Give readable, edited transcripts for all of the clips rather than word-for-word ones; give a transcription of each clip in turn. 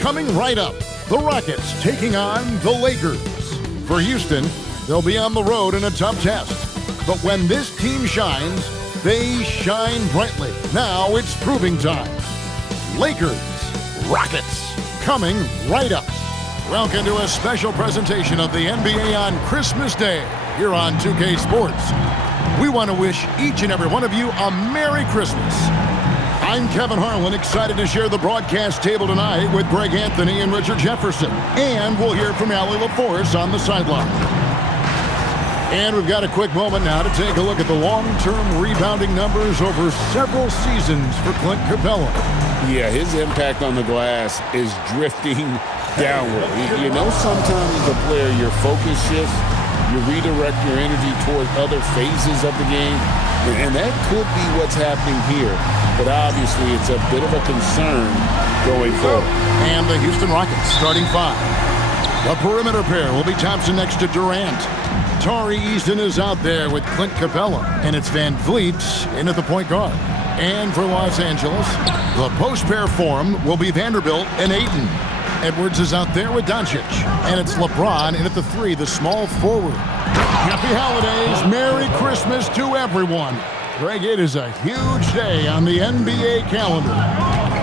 Coming right up, the Rockets taking on the Lakers. For Houston, they'll be on the road in a tough test. But when this team shines, they shine brightly. Now it's proving time. Lakers, Rockets, coming right up. Welcome to a special presentation of the NBA on Christmas Day here on 2K Sports. We want to wish each and every one of you a Merry Christmas. I'm Kevin Harlan, excited to share the broadcast table tonight with Greg Anthony and Richard Jefferson. And we'll hear from Allie LaForce on the sideline. And we've got a quick moment now to take a look at the long-term rebounding numbers over several seasons for Clint Capella. Yeah, his impact on the glass is drifting downward. You know, sometimes as a player, your focus shifts, you redirect your energy towards other phases of the game, and that could be what's happening here. But obviously, it's a bit of a concern going forward. And the Houston Rockets starting five. The perimeter pair will be Thompson next to Durant. Tari Eason is out there with Clint Capella, and it's Van Vliet in at the point guard. And for Los Angeles, the post pair form will be Vanderbilt and Ayton. Edwards is out there with Doncic, and it's LeBron in at the three, the small forward. Happy holidays, Merry Christmas to everyone. Greg, it is a huge day on the NBA calendar.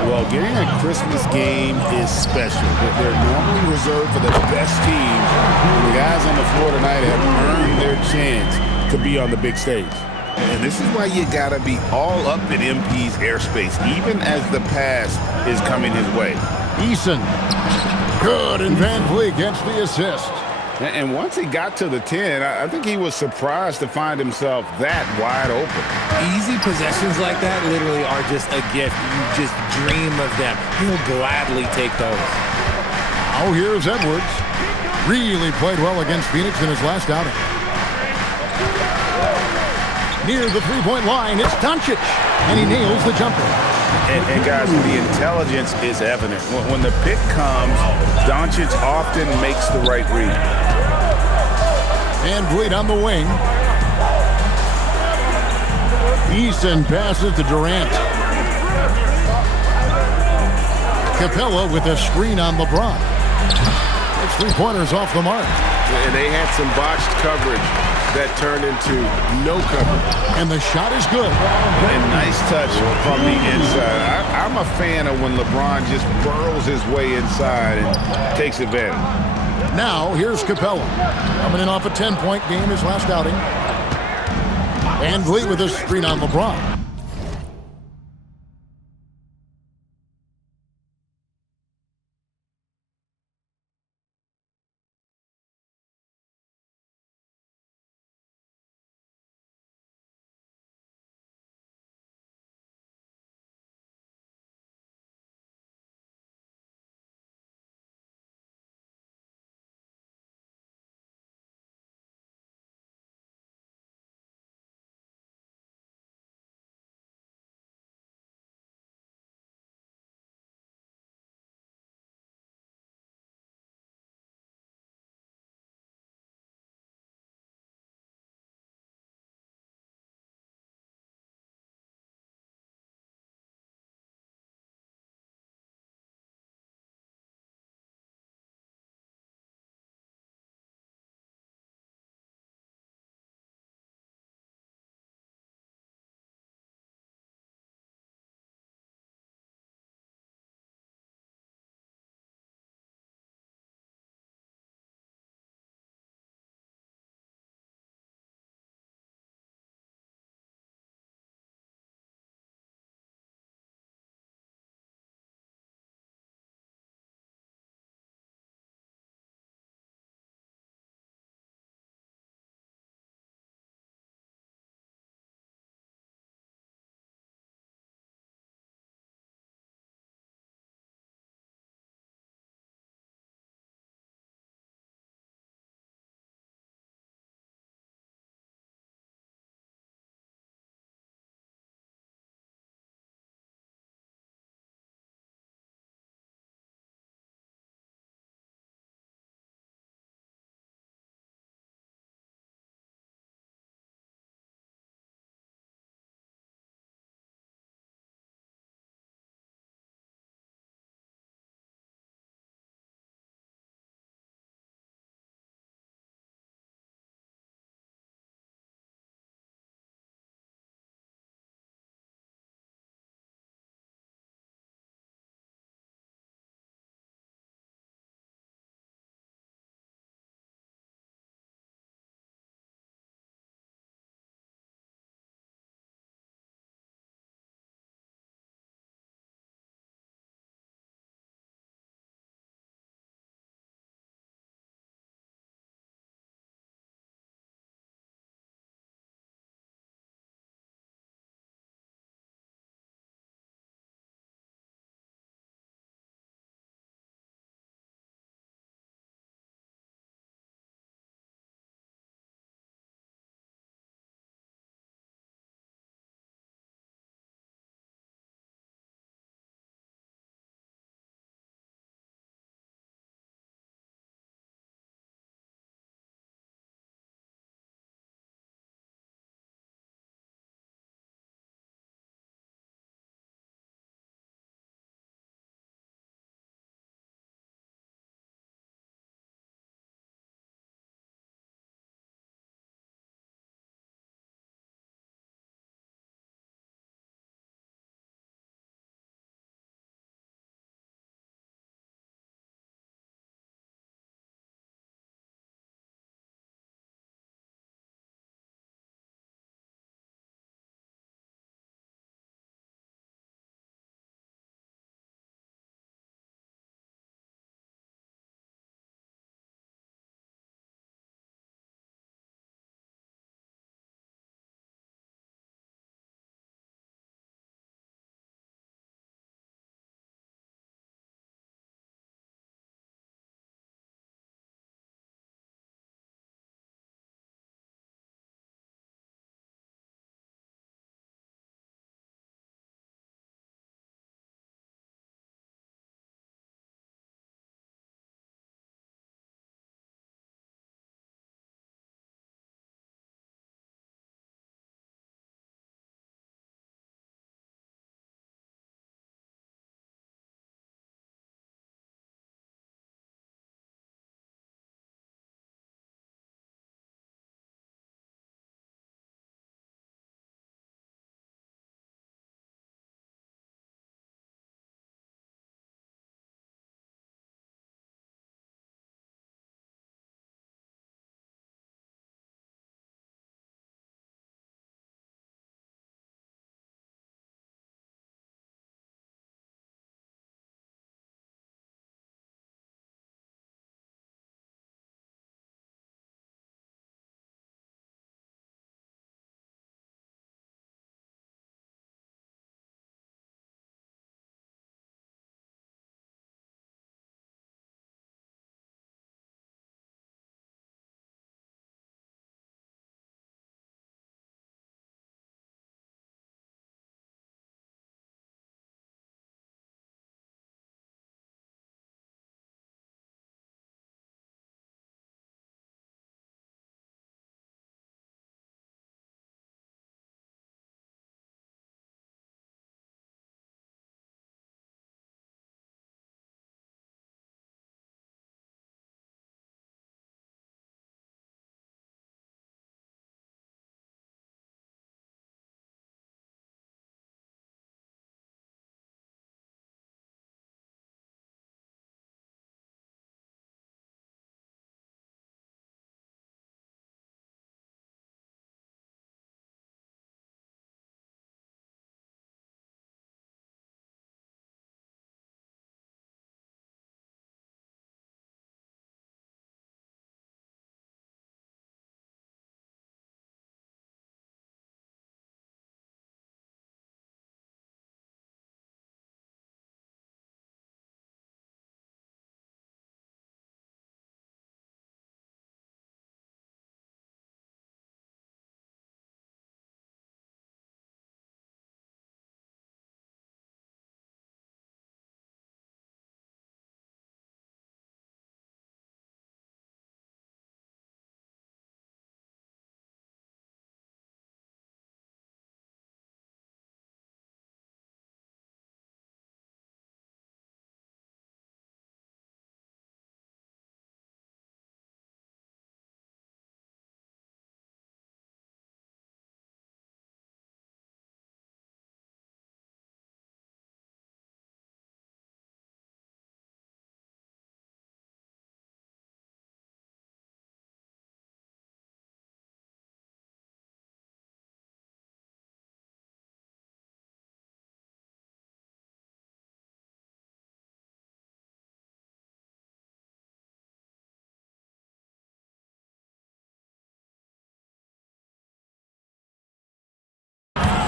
Well, getting a Christmas game is special. They're normally reserved for the best teams. The guys on the floor tonight have earned their chance to be on the big stage. And this is why you gotta be all up in MP's airspace, even as the pass is coming his way. Eason, good, and Van Vliet gets the assist. And once he got to the 10, I think he was surprised to find himself that wide open. Easy possessions like that literally are just a gift. You just dream of them. He'll gladly take those. Oh, here's Edwards. Really played well against Phoenix in his last outing. Near the three-point line, it's Doncic, and he nails the jumper. And guys, the intelligence is evident. When the pick comes, Doncic often makes the right read. And Vliet on the wing. Eason passes to Durant. Capella with a screen on LeBron. It's three-pointers off the mark. And they had some botched coverage that turned into no coverage. And the shot is good. And nice touch from the inside. I'm a fan of when LeBron just burrows his way inside and takes advantage. Now, here's Capella. Coming in off a 10-point game his last outing. And Vliet with a screen on LeBron.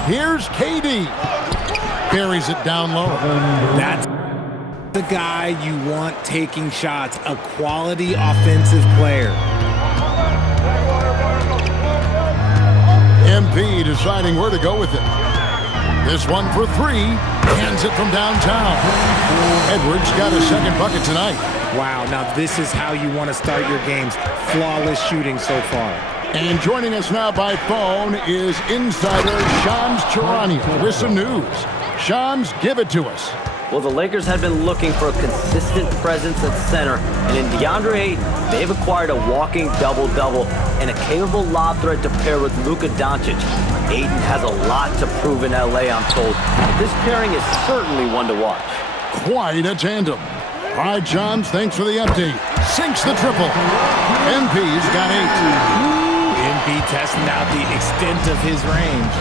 Here's KD. Buries it down low. That's the guy you want taking shots, a quality offensive player. MP deciding where to go with it. This one for three. Hands it from downtown. Edwards got a second bucket tonight. Wow, now this is how you want to start your games. Flawless shooting so far. And joining us now by phone is insider Shams Charania with some news. Shams, give it to us. Well, the Lakers have been looking for a consistent presence at center, and in DeAndre Ayton, they've acquired a walking double-double and a capable lob threat to pair with Luka Doncic. Ayton has a lot to prove in LA, I'm told. This pairing is certainly one to watch. Quite a tandem. All right, Shams, thanks for the update. Sinks the triple. MP's got 8. MP testing out the extent of his range.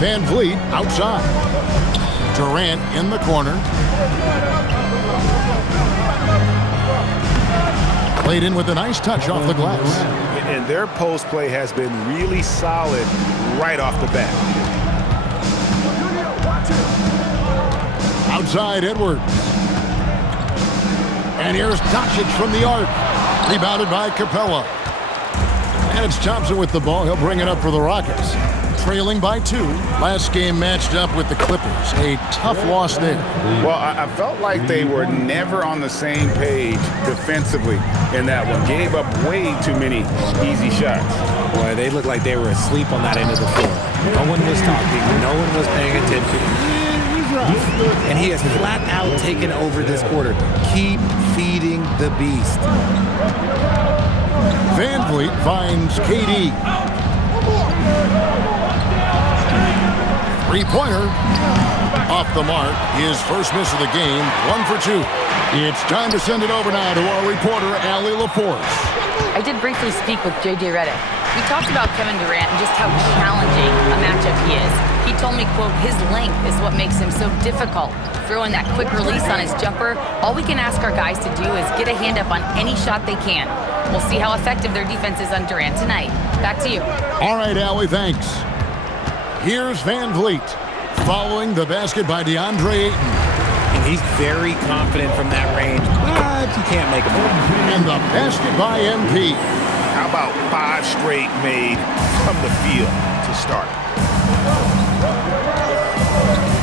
Van Vliet outside. Durant in the corner. Played in with a nice touch off the glass. And their post play has been really solid right off the bat. Outside Edwards. And here's Doncic from the arc. Rebounded by Capella. And it's Thompson with the ball. He'll bring it up for the Rockets. Trailing by 2. Last game matched up with the Clippers. A tough loss there. Well, I felt like they were never on the same page defensively in that one. Gave up way too many easy shots. Boy, they looked like they were asleep on that end of the floor. No one was talking. No one was paying attention. And he has flat out taken over this quarter. Keep feeding the beast. Van Vliet finds KD. Three-pointer off the mark. His first miss of the game, 1 for 2. It's time to send it over now to our reporter, Allie LaForce. I did briefly speak with J.J. Redick. We talked about Kevin Durant and just how challenging a matchup he is. He told me, quote, his length is what makes him so difficult. Throwing that quick release on his jumper, all we can ask our guys to do is get a hand up on any shot they can. We'll see how effective their defense is on Durant tonight. Back to you. All right, Allie, thanks. Here's Van Vliet, following the basket by DeAndre Ayton. And he's very confident from that range, but you can't make a move. And the basket by MP. How about 5 straight made from the field to start?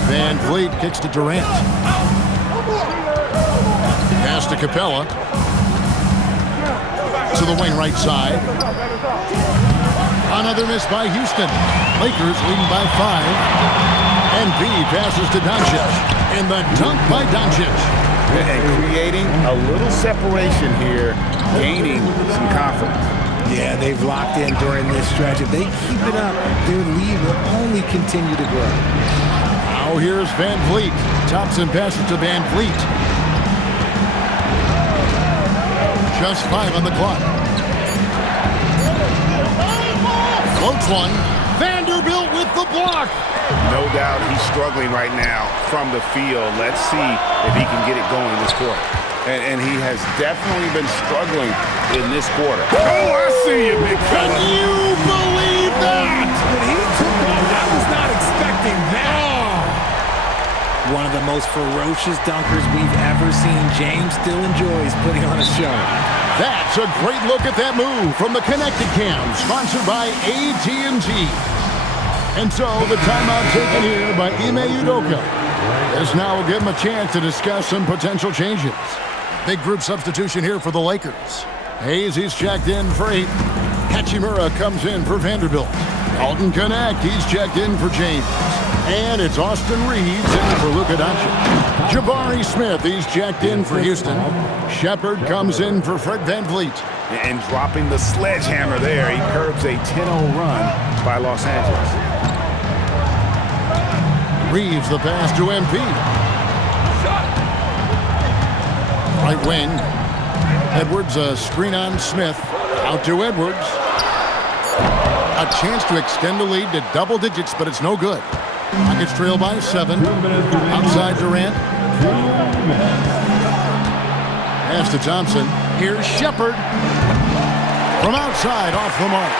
Van Vliet kicks to Durant. Pass to Capella. To the wing right side. Another miss by Houston. Lakers leading by 5. MP passes to Doncic. And the dunk by Doncic. And creating a little separation here, gaining some confidence. Yeah, they've locked in during this stretch. If they keep it up, their lead will only continue to grow. Now here's Van Vliet. Thompson passes to Van Vliet. Just 5 on the clock. Floats one. Vanderbilt with the block. No doubt he's struggling right now from the field. Let's see if he can get it going this quarter. And he has definitely been struggling in this quarter. Oh, I see you, big fella. Can you believe that? When he took off, I was not expecting that. One of the most ferocious dunkers we've ever seen. James still enjoys putting on a show. That's a great look at that move from the Connected Cam, sponsored by AT&T. And so the timeout taken here by Ime Udoka. This now will give him a chance to discuss some potential changes. Big group substitution here for the Lakers. Hayes, he's checked in for 8. Hachimura comes in for Vanderbilt. Alton Connect, he's checked in for James. And it's Austin Reeves in for Luka Doncic. Jabari Smith, he's checked in for Houston. Shepard comes in for Fred VanVleet. And dropping the sledgehammer there, he curbs a 10-0 run by Los Angeles. Reeves the pass to MP. Right wing. Edwards, a screen on Smith. Out to Edwards. A chance to extend the lead to double digits, but it's no good. Rockets trail by 7. Outside Durant. Pass to Thompson. Here's Shepard. From outside, off the mark.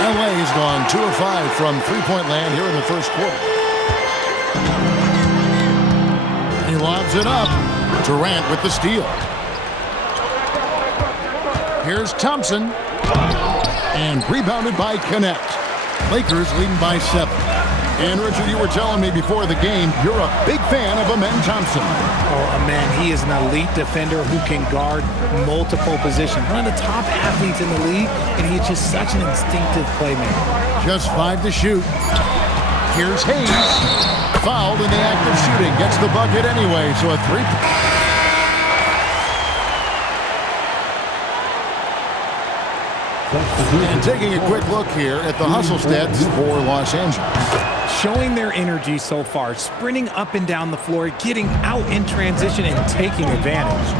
LA has gone 2 of 5 from three-point land here in the first quarter. He lobs it up. Durant with the steal. Here's Thompson. And rebounded by Connect. Lakers leading by 7. And Richard, you were telling me before the game, you're a big fan of Amen Thompson. Oh, Amen, he is an elite defender who can guard multiple positions. One of the top athletes in the league, and he's just such an instinctive playmaker. Just 5 to shoot. Here's Hayes. Fouled in the act of shooting. Gets the bucket anyway, so a 3. And taking a quick look here at the hustle stats for Los Angeles. Showing their energy so far, sprinting up and down the floor, getting out in transition and taking advantage.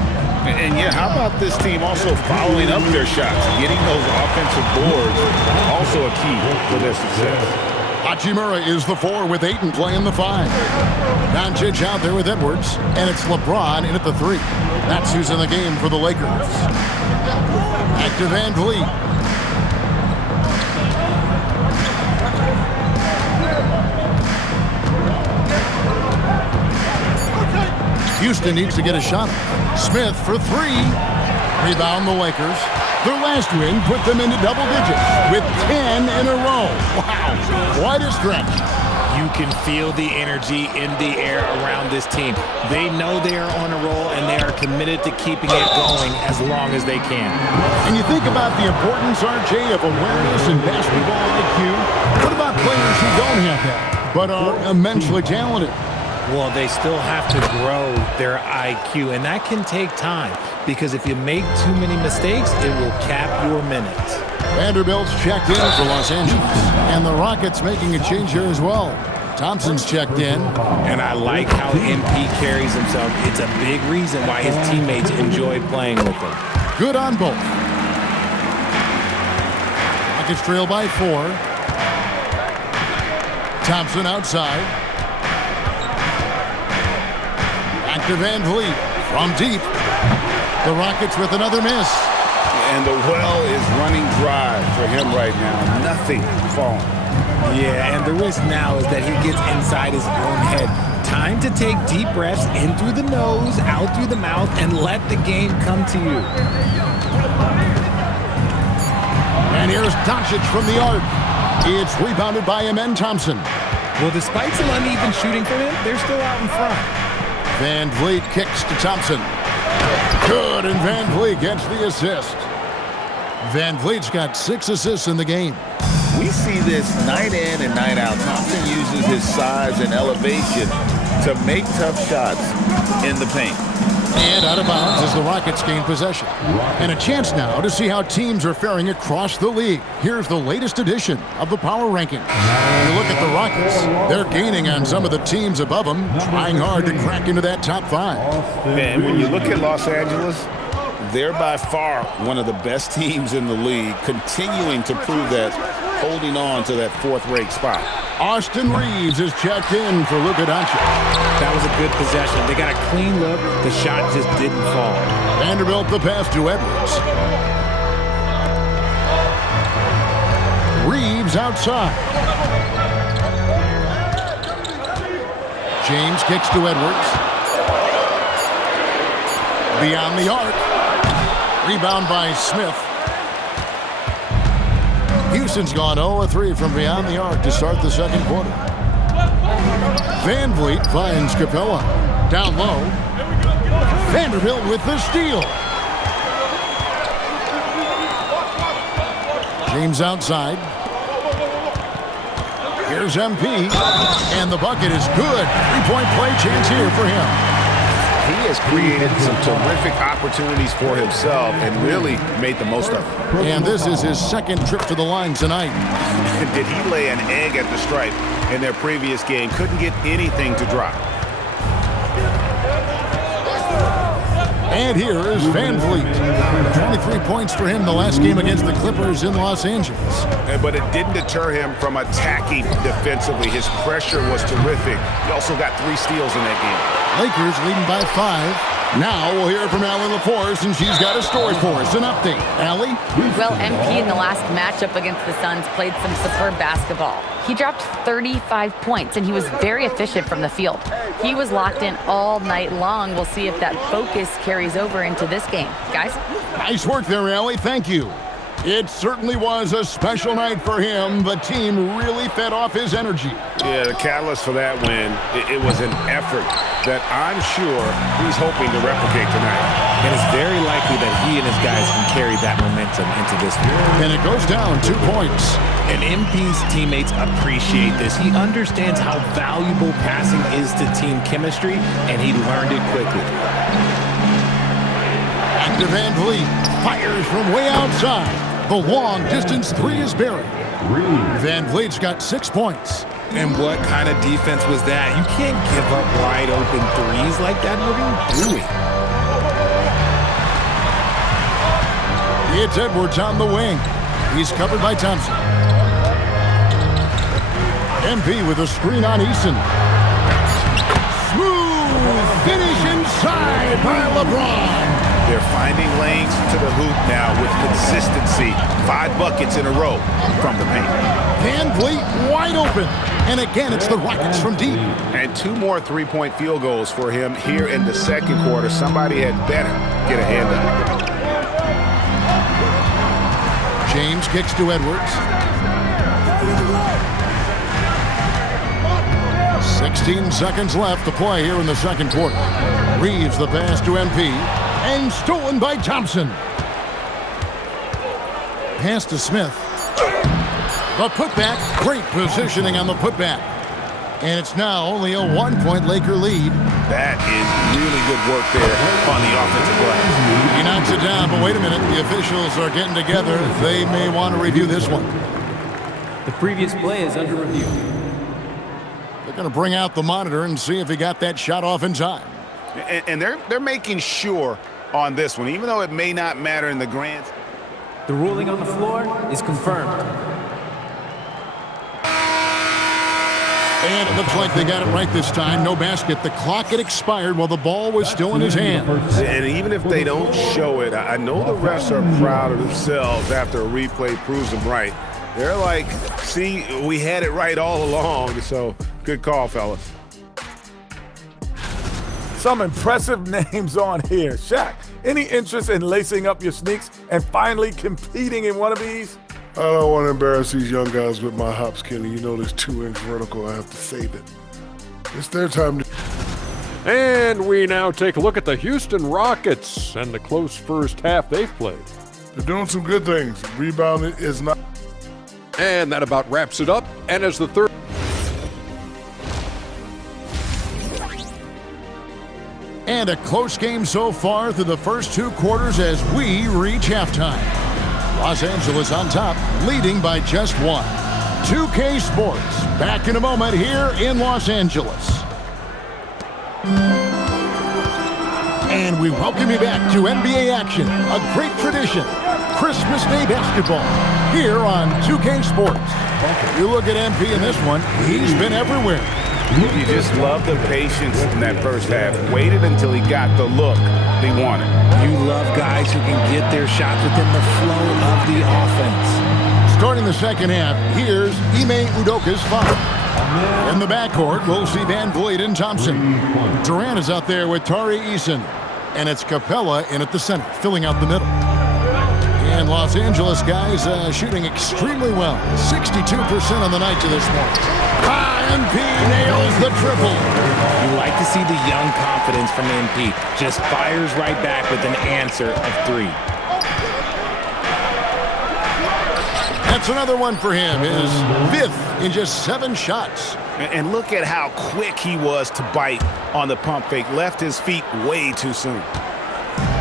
And yeah, how about this team also following up their shots, getting those offensive boards, also a key for their success. Hachimura is the 4 with 8 and playing the 5. Doncic out there with Edwards, and it's LeBron in at the 3. That's who's in the game for the Lakers. Back to Van Vliet. Houston needs to get a shot. Smith for 3. Rebound the Lakers. Their last win put them into double digits with 10 in a row. Wow, quite a stretch. You can feel the energy in the air around this team. They know they are on a roll, and they are committed to keeping it going as long as they can. And you think about the importance, RJ, of awareness and basketball IQ. What about players who don't have that, but are immensely talented? Well, they still have to grow their IQ, and that can take time because if you make too many mistakes, it will cap your minutes. Vanderbilt's checked in for Los Angeles, and the Rockets making a change here as well. Thompson's checked in. And I like how MP carries himself. It's a big reason why his teammates enjoy playing with him. Good on both. Rockets trail by 4. Thompson outside. Back to Van Vliet from deep. The Rockets with another miss. And the well is running dry for him right now. Nothing falling. Yeah, and the risk now is that he gets inside his own head. Time to take deep breaths in through the nose, out through the mouth, and let the game come to you. And here's Doncic from the arc. It's rebounded by Amen Thompson. Well, despite some uneven shooting for him, they're still out in front. Van Vliet kicks to Thompson. Good, and Van Vliet gets the assist. Van Vliet's got 6 assists in the game. We see this night in and night out. Thompson uses his size and elevation to make tough shots in the paint. And out of bounds as the Rockets gain possession. And a chance now to see how teams are faring across the league. Here's the latest edition of the Power Rankings. You look at the Rockets. They're gaining on some of the teams above them, trying hard to crack into that top 5. And when you look at Los Angeles, they're by far one of the best teams in the league, continuing to prove that, holding on to that 4th-ranked spot. Austin Reeves is checked in for Luka Doncic. That was a good possession. They got a clean look. The shot just didn't fall. Vanderbilt the pass to Edwards. Reeves outside. James kicks to Edwards. Beyond the arc. Rebound by Smith. Houston's gone 0-3 from beyond the arc to start the second quarter. Van Vliet finds Capella. Down low. Vanderbilt with the steal. James outside. Here's MP. And the bucket is good. 3-point play chance here for him. He has created some terrific opportunities for himself and really made the most of it. And this is his second trip to the line tonight. Did he lay an egg at the stripe in their previous game? Couldn't get anything to drop. And here is Van Vliet. 23 points for him the last game against the Clippers in Los Angeles. But it didn't deter him from attacking defensively. His pressure was terrific. He also got 3 steals in that game. Lakers leading by 5. Now we'll hear from Allie LaForce, and she's got a story for us. An update. Allie? Well, MP in the last matchup against the Suns played some superb basketball. He dropped 35 points, and he was very efficient from the field. He was locked in all night long. We'll see if that focus carries over into this game. Guys? Nice work there, Allie. Thank you. It certainly was a special night for him. The team really fed off his energy. Yeah, the catalyst for that win, it was an effort that I'm sure he's hoping to replicate tonight. And it's very likely that he and his guys can carry that momentum into this one. And it goes down 2 points. And MP's teammates appreciate this. He understands how valuable passing is to team chemistry, and he learned it quickly. And Van Vliet fires from way outside. The long-distance three is buried. Van Vliet's got 6 points. And what kind of defense was that? You can't give up wide-open threes like that. What are you doing? It's Edwards on the wing. He's covered by Thompson. MP with a screen on Eason. Smooth finish inside by LeBron. They're finding lanes to the hoop now with consistency. 5 buckets in a row from the paint. Van Vliet wide open. And again, it's the Rockets from deep. And 2 more three-point field goals for him here in the second quarter. Somebody had better get a hand up. James kicks to Edwards. 16 seconds left to play here in the second quarter. Reeves the pass to MP. And stolen by Thompson. Pass to Smith. The putback. Great positioning on the putback. And it's now only a 1-point Laker lead. That is really good work there on the offensive glass. He knocks it down, but wait a minute. The officials are getting together. They may want to review this one. The previous play is under review. They're going to bring out the monitor and see if he got that shot off in time. And they're making sure on this one, even though it may not matter in the grand. The ruling on the floor is confirmed. And it looks like they got it right this time. No basket. The clock had expired while the ball was still in his hand. And even if they don't show it, I know the refs are proud of themselves after a replay proves them right. They're like, see, we had it right all along. So good call, fellas. Some impressive names on here. Shaq, any interest in lacing up your sneaks and finally competing in one of these? I don't want to embarrass these young guys with my hop skinny. You know this 2-inch vertical. I have to save it. It's their time to... And we now take a look at the Houston Rockets and the close first half they've played. They're doing some good things. Rebounding is not... And that about wraps it up. And as the third... And a close game so far through the first 2 quarters as we reach halftime. Los Angeles on top, leading by just 1. 2K Sports, back in a moment here in Los Angeles. And we welcome you back to NBA action, a great tradition. Christmas Day basketball here on 2K Sports. You look at MP in this one, he's been everywhere. You just love the patience in that first half. Waited until he got the look he wanted. You love guys who can get their shots within the flow of the offense. Starting the second half, here's Ime Udoka's foul. In the backcourt, we'll see Van Vliet and Thompson. Durant is out there with Tari Eason. And it's Capella in at the center, filling out the middle. And Los Angeles guys shooting extremely well. 62% on the night to this point. MP nails the triple. You like to see the young confidence from MP. Just fires right back with an answer of 3. That's another one for him. His 5th in just 7 shots. And look at how quick he was to bite on the pump fake. Left his feet way too soon.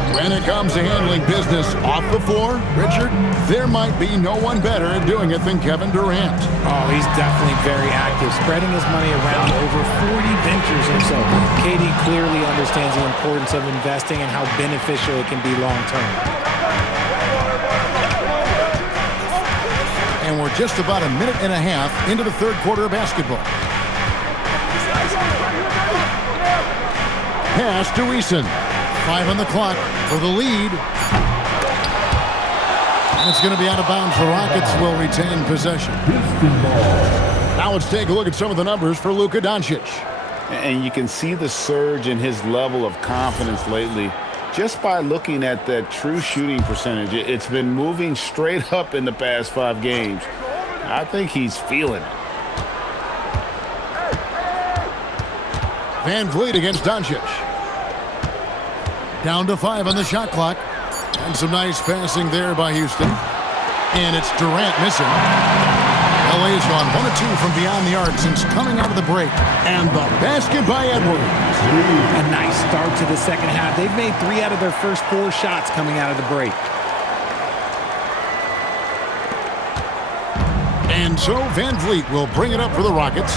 When it comes to handling business off the floor, Richard, there might be no one better at doing it than Kevin Durant. Oh, he's definitely very active, spreading his money around over 40 ventures or so. KD clearly understands the importance of investing and how beneficial it can be long-term. And we're just about a minute and a half into the third quarter of basketball. Pass to Eason. 5 on the clock for the lead. And it's going to be out of bounds. The Rockets will retain possession. Now let's take a look at some of the numbers for Luka Doncic. And you can see the surge in his level of confidence lately just by looking at that true shooting percentage. It's been moving straight up in the past 5 games. I think he's feeling it. Van Vliet against Doncic. Down to 5 on the shot clock. And some nice passing there by Houston. And it's Durant missing. LA's gone 1 of 2 from beyond the arc since coming out of the break. And the basket by Edwards. A nice start to the second half. They've made 3 out of their first 4 shots coming out of the break. And so Van Vliet will bring it up for the Rockets.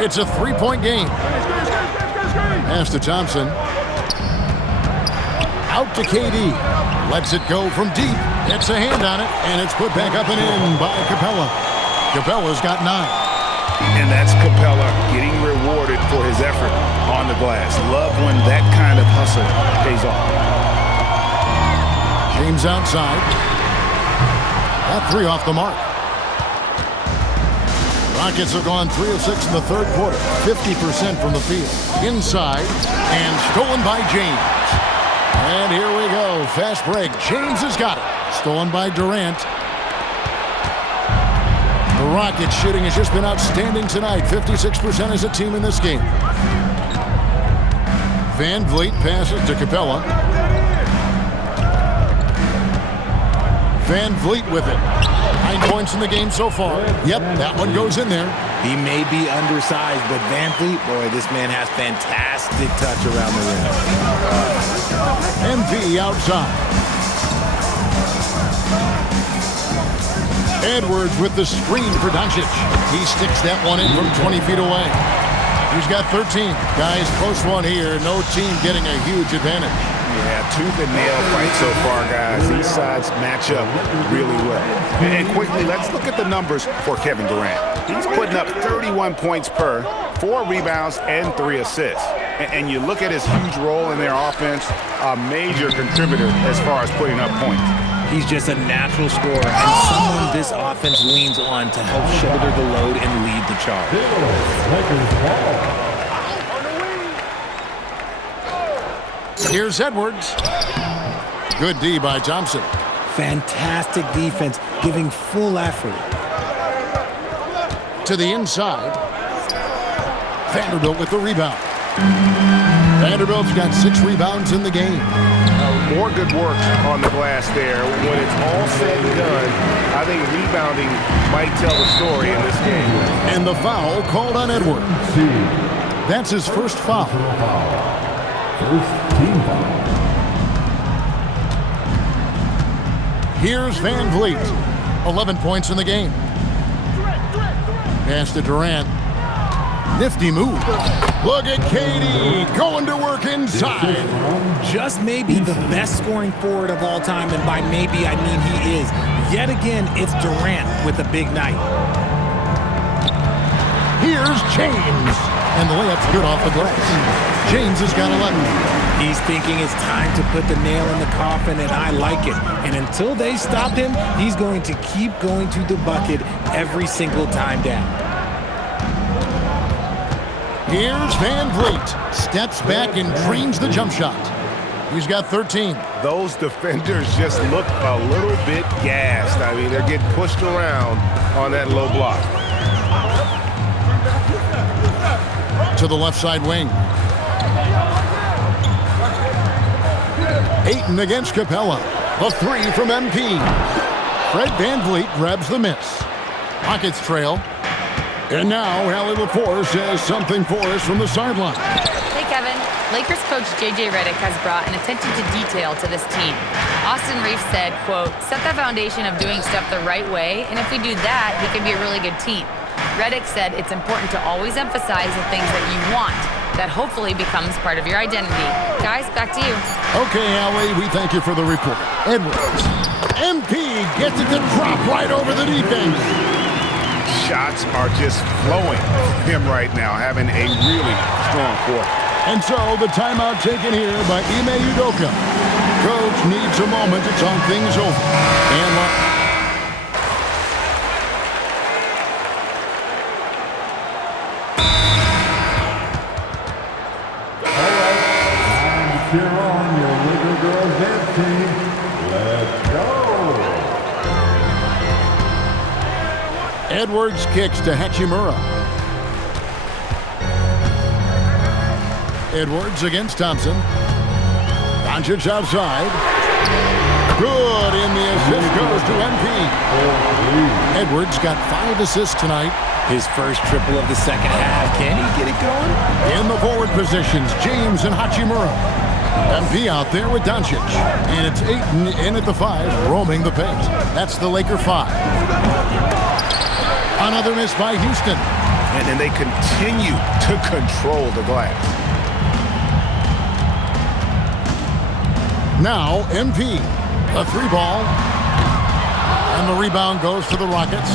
It's a 3-point game. Pass to Thompson. Out to KD. Lets it go from deep. Gets a hand on it, and it's put back up and in by Capella. Capella's got 9. And that's Capella getting rewarded for his effort on the glass. Love when that kind of hustle pays off. James outside. That 3 off the mark. Rockets have gone 3 of 6 in the third quarter. 50% from the field. Inside, and stolen by James. And here we go. Fast break. James has got it. Stolen by Durant. The Rockets shooting has just been outstanding tonight. 56% as a team in this game. Van Vliet passes to Capella. Van Vliet with it. 9 points in the game so far. Yep, that one goes in there. He may be undersized, but Van Vliet, boy, this man has fantastic touch around the rim. MP outside. Edwards with the screen for Doncic. He sticks that one in from 20 feet away. He's got 13. Guys, close one here. No team getting a huge advantage. Yeah, tooth and nail fight so far, guys. These sides match up really well. And quickly, let's look at the numbers for Kevin Durant. He's putting up 31 points per, 4 rebounds, and 3 assists. And you look at his huge role in their offense, a major contributor as far as putting up points. He's just a natural scorer and someone this offense leans on to help shoulder the load and lead the charge. Here's Edwards. Good D by Thompson. Fantastic defense, giving full effort. To the inside. Vanderbilt with the rebound. Vanderbilt's got 6 rebounds in the game. More good work on the glass there. When it's all said and done, I think rebounding might tell the story in this game. And the foul called on Edwards. That's his first foul. First team foul. Here's Van Vliet. 11 points in the game. Pass to Durant. Nifty move. Look at KD going to work inside. Just maybe the best scoring forward of all time, and by maybe I mean he is. Yet again, it's Durant with a big night. Here's James. And the layup's good off the glass. James has got 11. He's thinking it's time to put the nail in the coffin, and I like it. And until they stop him, he's going to keep going to the bucket every single time down. Here's Van Vliet. Steps back and drains the jump shot. He's got 13. Those defenders just look a little bit gassed. I mean, they're getting pushed around on that low block. To the left side wing. Ayton against Capella. A 3 from MP. Fred Van Vliet grabs the miss. Rockets trail. And now Allie LaForce says something for us from the sideline. Hey, Kevin. Lakers coach J.J. Redick has brought an attention to detail to this team. Austin Reeves said, quote, set the foundation of doing stuff the right way, and if we do that, we can be a really good team. Redick said it's important to always emphasize the things that you want. That hopefully becomes part of your identity. Guys, back to you. Okay, Allie, we thank you for the report. Edwards. MP gets it to drop right over the defense. Shots are just flowing from him right now, having a really strong quarter. And so the timeout taken here by Ime Udoka. Coach needs a moment to talk things over. And cheer on your Laker girls dance team. Let's go! Edwards kicks to Hachimura. Edwards against Thompson. Doncic outside. Good, in the assist goes to MP. Edwards got 5 assists tonight. His first triple of the second half. Can he get it going? In the forward positions, James and Hachimura. MP out there with Doncic. And it's Ayton in at the 5, roaming the paint. That's the Laker 5. Another miss by Houston. And then they continue to control the glass. Now, MP. A 3-ball. And the rebound goes to the Rockets.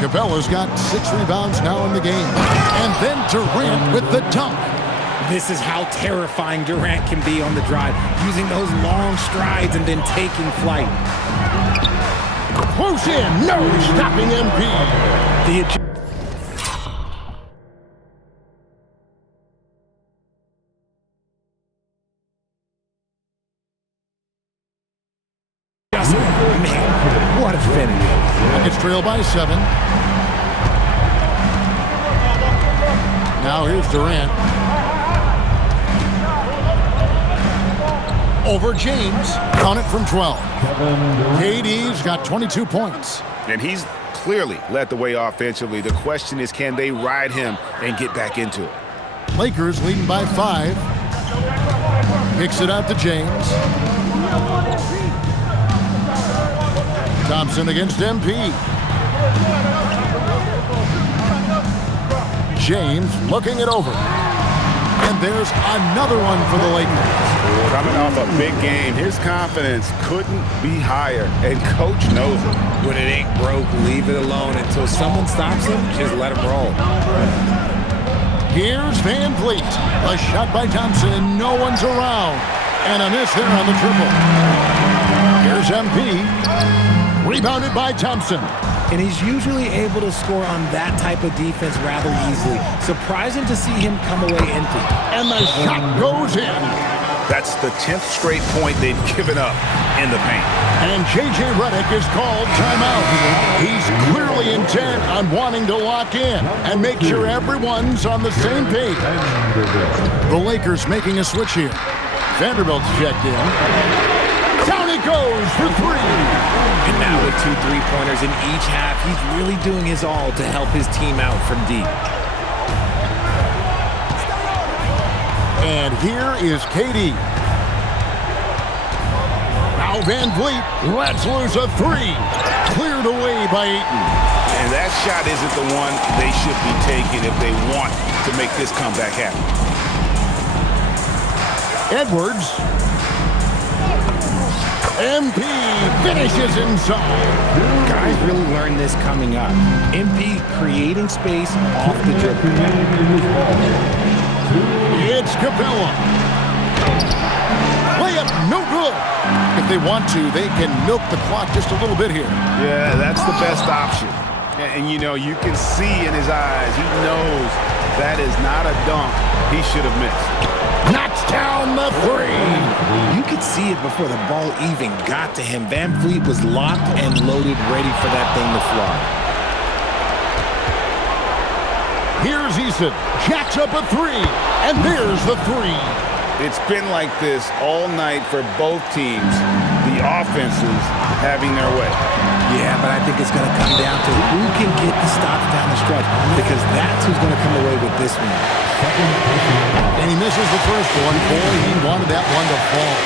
Capella's got 6 rebounds now in the game. And then Durant with the dunk. This is how terrifying Durant can be on the drive, using those long strides and then taking flight. Close in, no stopping MP. Man, what a finish. Rockets trail by 7. Now here's Durant. Over James. Count it from 12. KD's got 22 points. And he's clearly led the way offensively. The question is, can they ride him and get back into it? Lakers leading by 5. Kicks it out to James. Thompson against MP. James looking it over. And there's another one for the Lakers. Coming off a big game, his confidence couldn't be higher, and coach knows it. When it ain't broke, leave it alone until someone stops him. Just let him roll. Here's Van Vliet. A shot by Thompson. No one's around. And a miss there on the triple. Here's MP. Rebounded by Thompson. And he's usually able to score on that type of defense rather easily. Surprising to see him come away empty. And the shot goes in. That's the 10th straight point they've given up in the paint. And J.J. Redick is called timeout. He's clearly intent on wanting to lock in and make sure everyone's on the same page. The Lakers making a switch here. Vanderbilt's checked in. Down it goes for 3. And now with 2 3-pointers in each half, he's really doing his all to help his team out from deep. And here is KD. Now Van Vliet lets loose a 3. Cleared away by Ayton. And that shot isn't the one they should be taking if they want to make this comeback happen. Edwards. MP finishes inside. Guys really learned this coming up. MP creating space off the dribble. It's Capella. Layup, no good. If they want to, they can milk the clock just a little bit here. Yeah, that's the best option. And you know, you can see in his eyes, he knows that is not a dunk he should have missed. Knocks down the 3. You could see it before the ball even got to him. Van Vliet was locked and loaded, ready for that thing to fly. Here's Eason. Jacks up a 3. And there's the 3. It's been like this all night for both teams. The offenses having their way. Yeah, but I think it's going to come down to who can get the stops down the stretch, because that's who's going to come away with this one. And he misses the first one. Boy, he wanted that one to fall.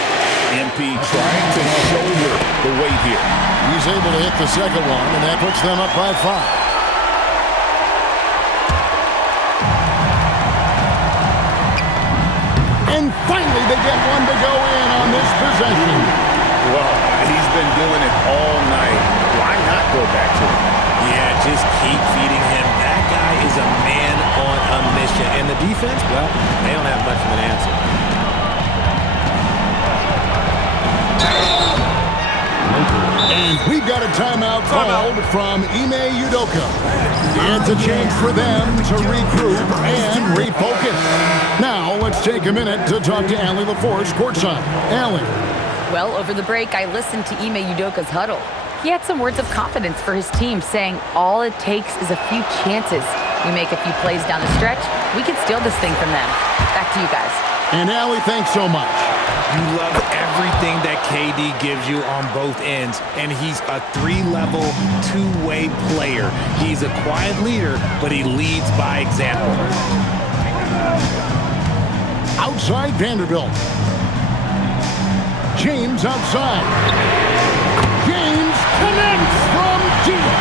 MP trying to shoulder the weight here. He's able to hit the second one, and that puts them up by 5. And finally, they get one to go in on this possession. Well, he's been doing it all night. Why not go back to it? Yeah, just keep feeding him. That guy is a man on a mission. And the defense, well, they don't have much of an answer. And we've got a timeout called from Ime Udoka. It's a chance for them to regroup and refocus. Now, let's take a minute to talk to Allie LaForce courtside. Allie. Well, over the break, I listened to Ime Udoka's huddle. He had some words of confidence for his team, saying all it takes is a few chances. We make a few plays down the stretch, we can steal this thing from them. Back to you guys. And Allie, thanks so much. You love everything that KD gives you on both ends, and he's a three-level, two-way player. He's a quiet leader, but he leads by example. Outside Vanderbilt. James outside. James connects from deep.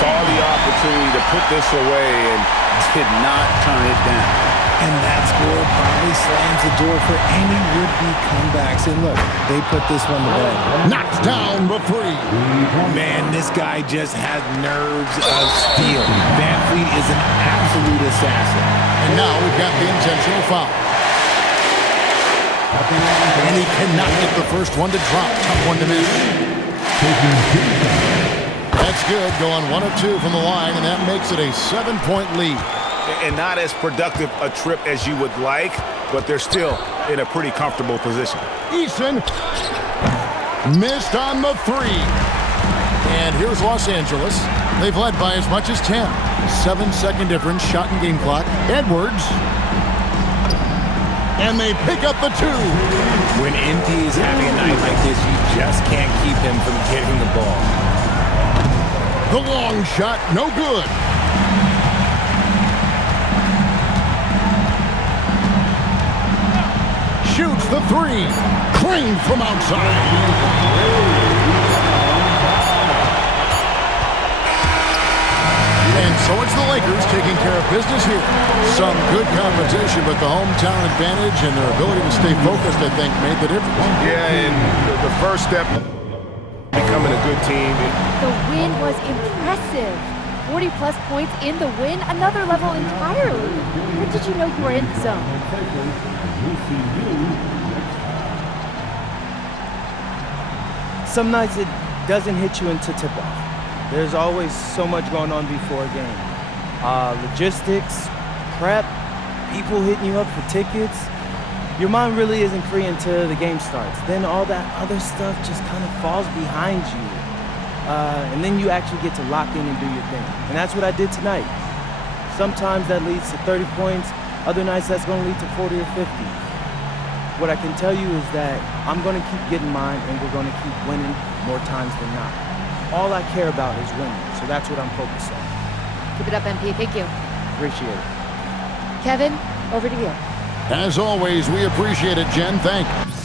Saw the opportunity to put this away and did not turn it down. And that score probably slams the door for any would-be comebacks. And look, they put this one to bed. Knocks down the three. Man, this guy just has nerves of steel. Van Fleet is an absolute assassin. And now we've got the intentional foul. And he cannot get the first one to drop. Tough one to miss. That's good. Going 1 of 2 from the line, and that makes it a 7-point lead. And not as productive a trip as you would like, but they're still in a pretty comfortable position. Eason missed on the three. And here's Los Angeles. They've led by as much as 10. 7-second difference, shot and game clock. Edwards. And they pick up the two. When NP is having a night like this, you just can't keep him from getting the ball. The long shot, no good. Shoots the three. Crane from outside. And so it's the Lakers taking care of business here. Some good competition, but the hometown advantage and their ability to stay focused, I think, made the difference. Yeah, and the first step, becoming a good team. The win was impressive. 40-plus points in the win, another level entirely. When did you know you were in the zone? Some nights it doesn't hit you into tip-off. There's always so much going on before a game. Logistics, prep, people hitting you up for tickets. Your mind really isn't free until the game starts. Then all that other stuff just kind of falls behind you. And then you actually get to lock in and do your thing. And that's what I did tonight. Sometimes that leads to 30 points. Other nights that's going to lead to 40 or 50. What I can tell you is that I'm going to keep getting mine, and we're going to keep winning more times than not. All I care about is winning, so that's what I'm focused on. Keep it up, MP. Thank you. Appreciate it. Kevin, over to you. As always, we appreciate it, Jen. Thanks.